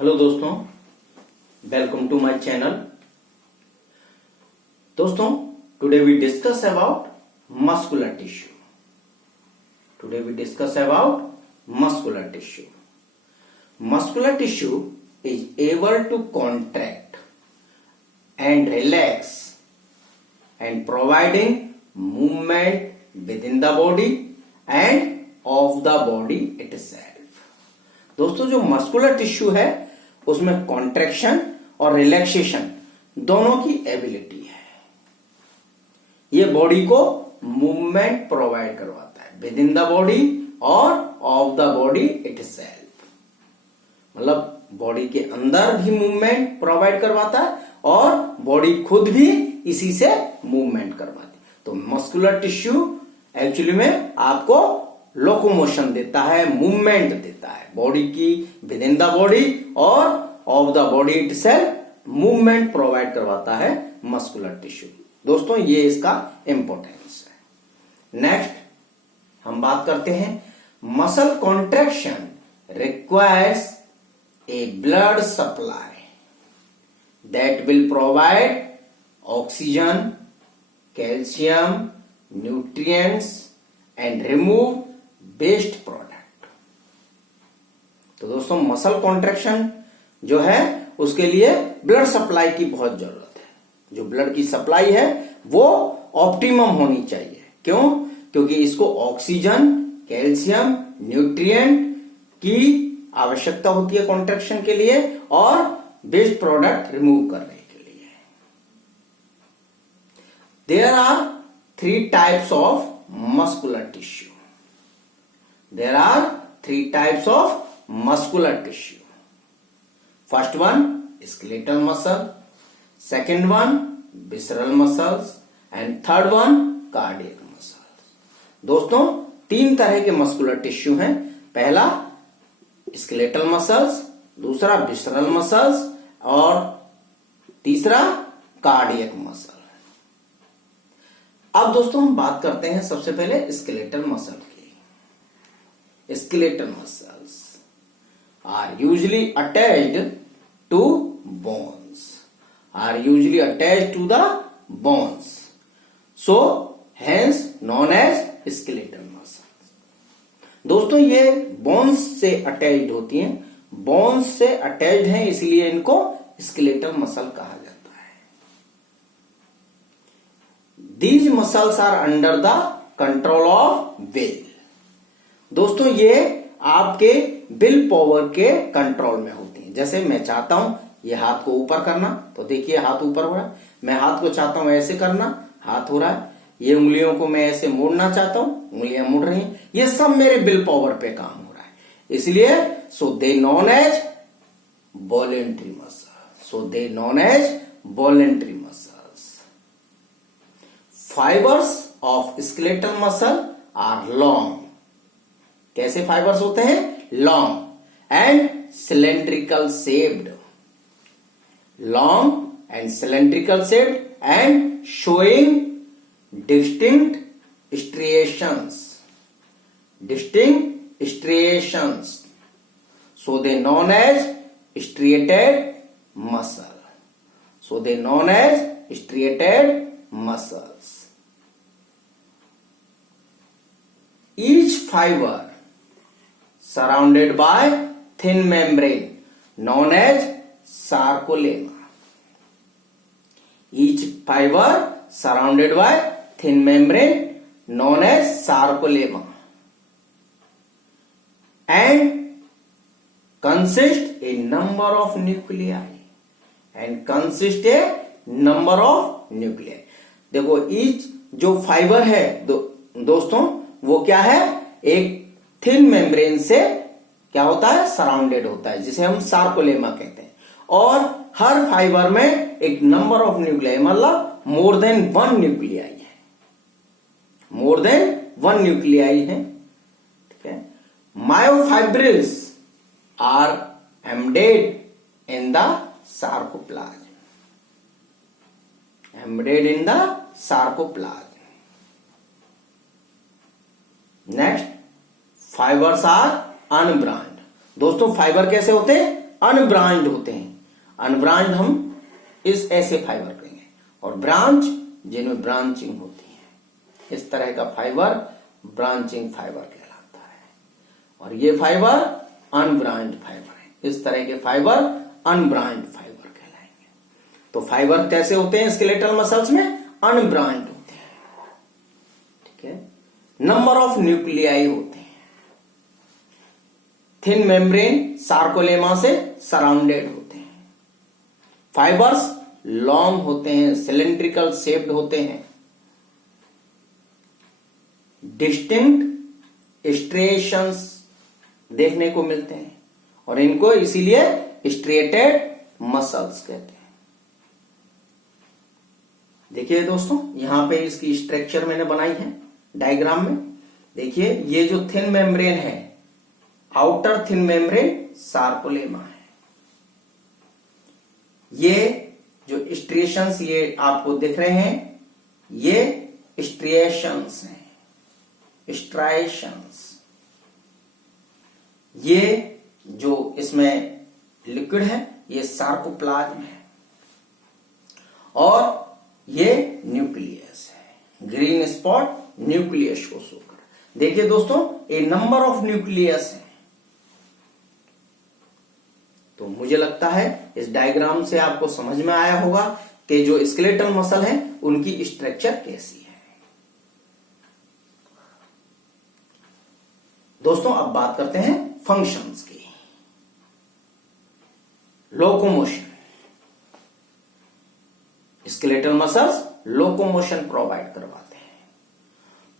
Hello दोस्तों, welcome to my channel. दोस्तों, today we discuss about muscular tissue. Today we discuss about muscular tissue. Muscular tissue is able to contract and relax and providing movement within the body and of the body itself। दोस्तों, जो muscular tissue है उसमें contraction और relaxation दोनों की ability है। ये body को मूवमेंट प्रोवाइड करवाता है विद इन द बॉडी और ऑफ द बॉडी इटसेल्फ। मतलब बॉडी के अंदर भी मूवमेंट प्रोवाइड करवाता है और बॉडी खुद भी इसी से मूवमेंट करवाती है। तो मस्कुलर टिश्यू एक्चुअली में आपको लोकोमोशन देता है, मूवमेंट देता है बॉडी की विद इन द बॉडी और of the body itself movement provide करवाता है मस्कुलर टिश्यू। दोस्तों, ये इसका इंपॉर्टेंस है। नेक्स्ट हम बात करते हैं muscle contraction requires a blood supply that will provide oxygen, calcium, nutrients and remove waste product। तो दोस्तों, मसल कॉन्ट्रैक्शन जो है उसके लिए ब्लड सप्लाई की बहुत जरूरत है। जो ब्लड की सप्लाई है वो ऑप्टिमम होनी चाहिए। क्यों? क्योंकि इसको ऑक्सीजन, कैल्शियम, न्यूट्रिएंट की आवश्यकता होती है कॉन्ट्रैक्शन के लिए और वेस्ट प्रोडक्ट रिमूव करने के लिए। There are 3 types of muscular tissue. There are 3 types of muscular tissue. First one skeletal muscle, second one visceral muscles and third one cardiac muscles. दोस्तों, 3 तरह के मस्कुलर टिश्यू हैं। पहला स्केलेटल मसल्स, दूसरा visceral muscles और तीसरा cardiac muscle. अब दोस्तों हम बात करते हैं सबसे पहले स्केलेटल मसल की। Skeletal muscles are usually attached to bones, so hence known as skeletal muscle. दोस्तों, ये बोन्स से अटैच्ड होती हैं, बोन्स से अटैच्ड हैं, इसलिए इनको स्केलेटल मसल कहा जाता है। These muscles are under the control of will. दोस्तों, ये आपके विल पावर के कंट्रोल में होती हैं। जैसे मैं चाहता हूं ये हाथ को ऊपर करना, तो देखिए हाथ ऊपर हो रहा है। मैं हाथ को चाहता हूं ऐसे करना, हाथ हो रहा है। ये उंगलियों को मैं ऐसे मोड़ना चाहता हूं, उंगलियां मुड़ रही हैं। ये सब मेरे विल पावर पे काम हो रहा है। इसलिए so they known as voluntary muscles. Fibres of skeletal muscle are long. कैसे फाइबर्स होते हैं? Long and cylindrical shaped. Long and cylindrical shaped and showing distinct striations, so they known as striated muscles। Each fiber surrounded by thin membrane known as sarcolemma। Each fiber surrounded by thin membrane known as sarcolemma and consist a number of nuclei देखो, each जो fibre है दोस्तों वो क्या है? एक thin membrane से क्या होता है? सराउंडेड होता है, जिसे हम सार्कोलेमा कहते हैं। और हर फाइबर में एक नंबर ऑफ न्यूक्लियाई, मतलब मोर देन वन न्यूक्लियाई है। ठीक है। Myofibrils are embedded in the sarcoplasm. Next, fibres are unbranched. दोस्तों, फाइबर कैसे होते हैं? अनब्रांच्ड होते हैं। अनब्रांच्ड हम इस ऐसे फाइबर कहेंगे, और ब्रांच जिनमें ब्रांचिंग होती है। इस तरह का फाइबर ब्रांचिंग फाइबर कहलाता है, और ये फाइबर अनब्रांच्ड फाइबर है। इस तरह के फाइबर अनब्रांच्ड फाइबर कहलाएंगे। तो फाइबर कैसे होते हैं स्केलेटल मसल्स में? अनब्रांच्ड होते हैं। ठीक है। नंबर ऑफ न्यूक्लियाई होते हैं। थिन मेम्ब्रेन सार्कोलेमा से सराउंडेड होते हैं। फाइबर्स लॉन्ग होते हैं, सिलेंड्रिकल शेप्ड होते हैं। डिस्टिंक्ट स्ट्रिएशंस देखने को मिलते हैं, और इनको इसीलिए स्ट्रिएटेड मसल्स कहते हैं। देखिए दोस्तों, यहां पे इसकी स्ट्रक्चर मैंने बनाई है डायग्राम में। देखिए, ये जो थिन मेम्ब्रेन है, आउटर थिन मेम्ब्रेन सार्कोलेमा है। ये जो स्ट्रिएशंस ये आपको दिख रहे हैं, ये स्ट्रिएशंस हैं, स्ट्राइशंस। ये जो इसमें लिक्विड है, ये सार्कोप्लाज्म है, और ये न्यूक्लियस है। ग्रीन स्पॉट न्यूक्लियस को शो कर। देखिए दोस्तों, ए नंबर ऑफ न्यूक्लियस है। तो मुझे लगता है इस डायग्राम से आपको समझ में आया होगा कि जो स्केलेटल मसल है उनकी स्ट्रक्चर कैसी है। दोस्तों, अब बात करते हैं फंक्शंस की। Locomotion. Skeletal muscles locomotion provide करवाते हैं।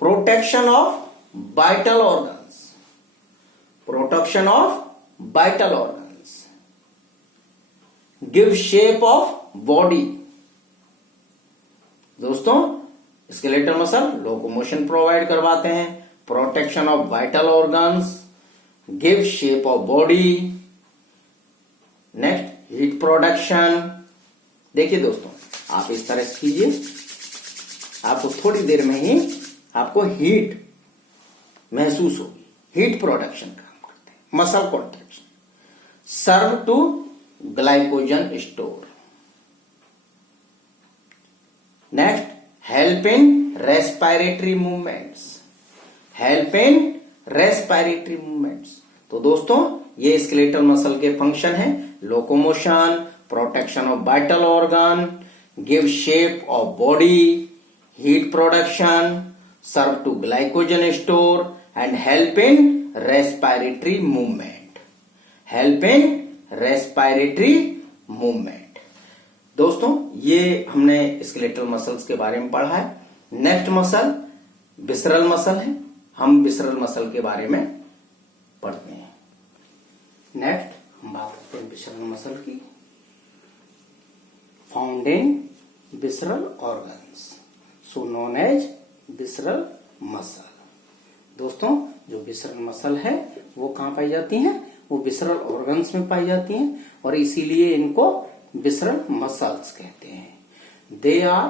Protection of vital organs. Protection of vital organs. Give shape of body. दोस्तों, स्केलेटल मसल लोकोमोशन प्रोवाइड करवाते हैं, protection of vital organs, give shape of body. Next, heat production. देखिए दोस्तों, आप इस तरह से कीजिए, आपको थोड़ी देर में ही आपको हीट महसूस होगी। हीट प्रोडक्शन काम करते हैं muscle contraction. Serve to glycogen store. Next, help in respiratory movements. Help in respiratory movements. तो दोस्तों, ये स्केलेटल मसल के फंक्शन है। Locomotion, protection of vital organ, give shape of body, heat production, serve to glycogen store, and help in respiratory movement. Help in respiratory movement. दोस्तों, ये हमने skeletal muscles के बारे में पढ़ा है। नेक्स्ट मसल विसरल मसल है। हम विसरल मसल के बारे में पढ़ते हैं। नेक्स्ट हम बात करते हैं विसरल मसल की। Found in visceral organs, so known as visceral muscle. दोस्तों, जो विसरल मसल है वो कहां पाई जाती हैं? वो विसरल ऑर्गन्स में पाई जाती हैं, और इसीलिए इनको विसरल मसल्स कहते हैं। They are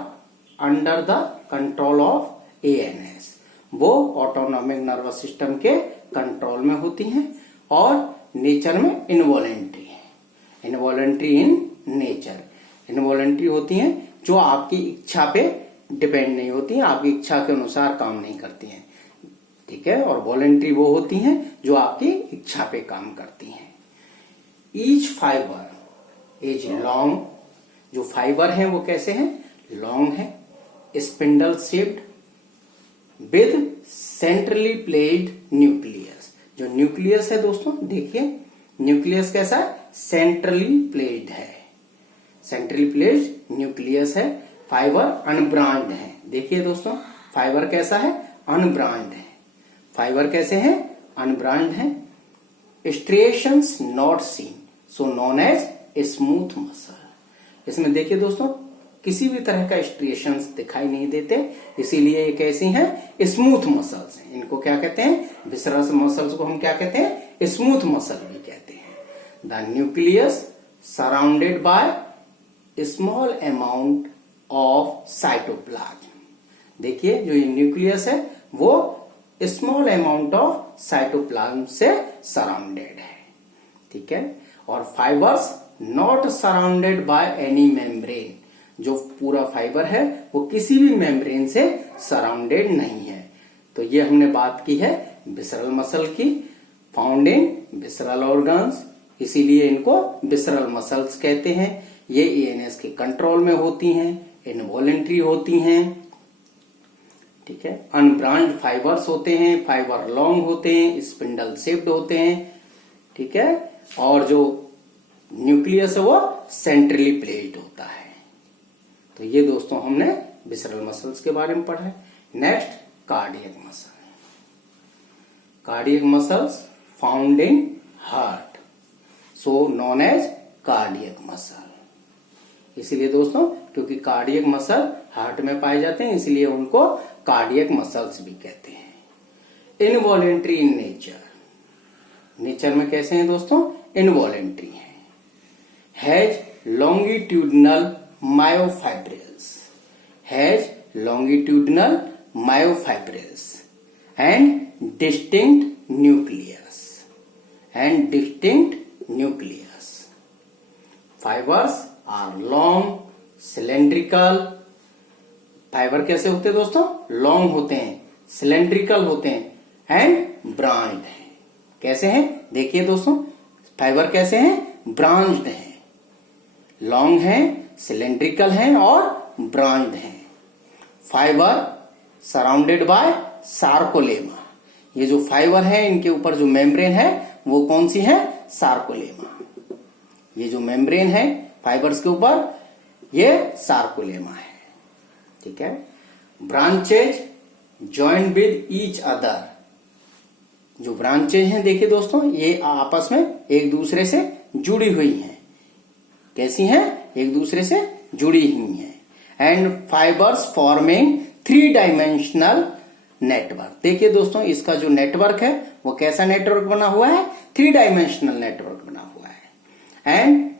under the control of ANS. वो ऑटोनॉमिक नर्वस सिस्टम के कंट्रोल में होती हैं, और नेचर में इनवॉलेंट्री है। Involuntary in nature. इनवॉलेंट्री होती हैं जो आपकी इच्छा पे डिपेंड नहीं होती हैं, आपकी इच्छा के अनुसार काम नहीं करती हैं। ठीक है। और वॉलेंट्री वो होती हैं जो आपकी इच्छा पे काम करती हैं। Each fibre is long. जो फाइबर हैं वो कैसे हैं? लॉन्ग है, spindle shaped with centrally placed nucleus. जो न्यूक्लियस है दोस्तों, देखिए न्यूक्लियस कैसा है? सेंट्रली प्लेस्ड है। सेंट्रली प्लेस्ड न्यूक्लियस है। फाइबर अनब्रांच्ड है। देखिए दोस्तों, फाइबर कैसा है? अनब्रांच्ड है। फाइबर कैसे हैं? अनब्रांच्ड है। Striations not seen, so known as smooth muscle. इसमें देखिए दोस्तों, किसी भी तरह का स्ट्रिएशंस दिखाई नहीं देते, इसीलिए ये कैसी हैं? स्मूथ मसल्स हैं। इनको क्या कहते हैं? विसरल मसल्स को हम क्या कहते हैं? स्मूथ मसल भी कहते हैं। The nucleus surrounded by small amount of cytoplasm. देखिए, जो ये न्यूक्लियस है वो स्मॉल अमाउंट ऑफ साइटोप्लाज्म से सराउंडेड है। ठीक है। और fibres not surrounded by any membrane, जो पूरा फाइबर है वो किसी भी मेम्ब्रेन से सराउंडेड नहीं है। तो ये हमने बात की है विसरल मसल की, फाउंड इन विसरल ऑर्गन्स, इसीलिए इनको विसरल मसल्स कहते हैं। ये ईएनएस के कंट्रोल में होती हैं, इनवॉलेंट्री होती हैं, ठीक है। अनब्रांच्ड फाइबर्स होते हैं, फाइबर लॉन्ग होते हैं, स्पिंडल शेप्ड होते हैं, ठीक है। और जो न्यूक्लियस है वो सेंट्रली प्लेस्ड होता है। तो ये दोस्तों हमने विसरल मसल्स के बारे में पढ़ा है। Next cardiac muscle. Cardiac muscles found in heart, so known as cardiac muscle. इसीलिए दोस्तों क्योंकि कार्डियक मसल हार्ट में पाए जाते हैं, इसलिए उनको कार्डियक मसल्स भी कहते हैं। इनवॉलेंट्री इन नेचर, नेचर में कैसे हैं दोस्तों? इनवॉलेंट्री है। Has longitudinal myofibrils, has longitudinal myofibrils and distinct nucleus, and distinct nucleus. Fibres are long cylindrical, fibre कैसे होते हैं दोस्तों? लॉन्ग होते हैं, सिलेंड्रिकल होते हैं एंड ब्रांच्ड हैं। कैसे हैं? देखिए दोस्तों, फाइबर कैसे हैं? ब्रांच्ड हैं, लॉन्ग हैं, सिलेंड्रिकल हैं और ब्रांच्ड हैं। फाइबर सराउंडेड बाय सार्कोलेमा, ये जो फाइबर है इनके ऊपर जो मेम्ब्रेन है वो कौन सी है? सार्कोलेमा। ये जो मेम्ब्रेन है फाइबर्स के ऊपर ये सार्कोलेमा है, ठीक है। Branches joint with each other, जो ब्रांचेज हैं देखिए दोस्तों ये आपस में एक दूसरे से जुड़ी हुई हैं। कैसी हैं? एक दूसरे से जुड़ी हुई हैं। And fibres forming 3 dimensional network. देखिए दोस्तों इसका जो नेटवर्क है वो कैसा नेटवर्क बना हुआ है? 3 डायमेंशनल नेटवर्क बना हुआ है। And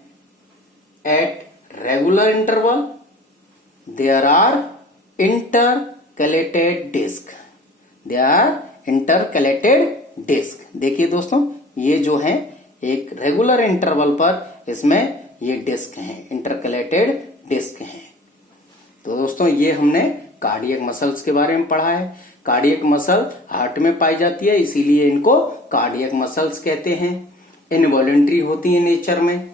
at regular interval there are intercalated disc, they are intercalated disc. देखिए दोस्तों ये जो है एक रेगुलर इंटरवल पर इसमें ये डिस्क हैं, इंटरकलेटेड डिस्क हैं। तो दोस्तों ये हमने कार्डियक मसल्स के बारे में पढ़ा है। कार्डियक मसल हार्ट में पाई जाती है, इसीलिए इनको कार्डियक मसल्स कहते हैं। इनवॉलेंट्री होती है नेचर में,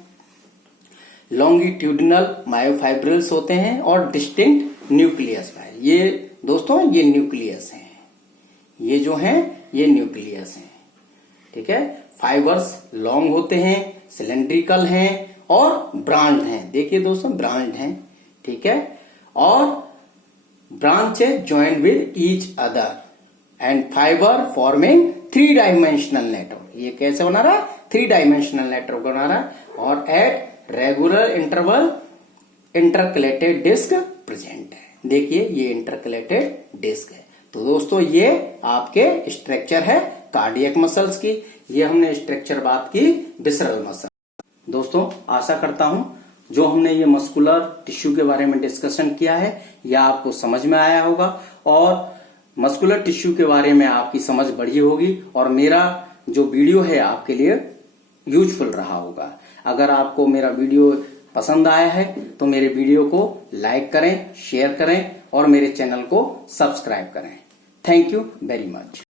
लॉन्गिट्यूडनल मायोफाइब्रिल्स होते हैं और डिस्टिंक्ट न्यूक्लियस है। ये दोस्तों ये न्यूक्लियस हैं, ये जो हैं ये न्यूक्लियस हैं, ठीक है। फाइबर्स लॉन्ग होते हैं, सिलेंड्रिकल हैं और ब्रांच्ड हैं। देखिए दोस्तों ब्रांच्ड हैं, ठीक है। और branches joint with each other and fibre forming 3 dimensional network. ये कैसे बना रहा है? 3 डायमेंशनल नेटवर्क बना रहा है। और at regular interval intercalated disc present है। देखिए ये इंटरकलेटेड डिस्क है। तो दोस्तों ये आपके स्ट्रक्चर है कार्डियक मसल्स की। ये हमने स्ट्रक्चर बात की विसरल मसल। दोस्तों आशा करता हूं जो हमने ये मस्कुलर टिश्यू के बारे में डिस्कशन किया है यह आपको समझ में आया होगा और मस्कुलर टिश्यू के बारे में आपकी समझ बढ़ी होगी और मेरा जो वीडियो है आपके लिए यूजफुल रहा होगा। अगर आपको मेरा वीडियो पसंद आया है तो मेरे वीडियो को लाइक करें, शेयर करें और मेरे चैनल को सब्सक्राइब करें। Thank you very much.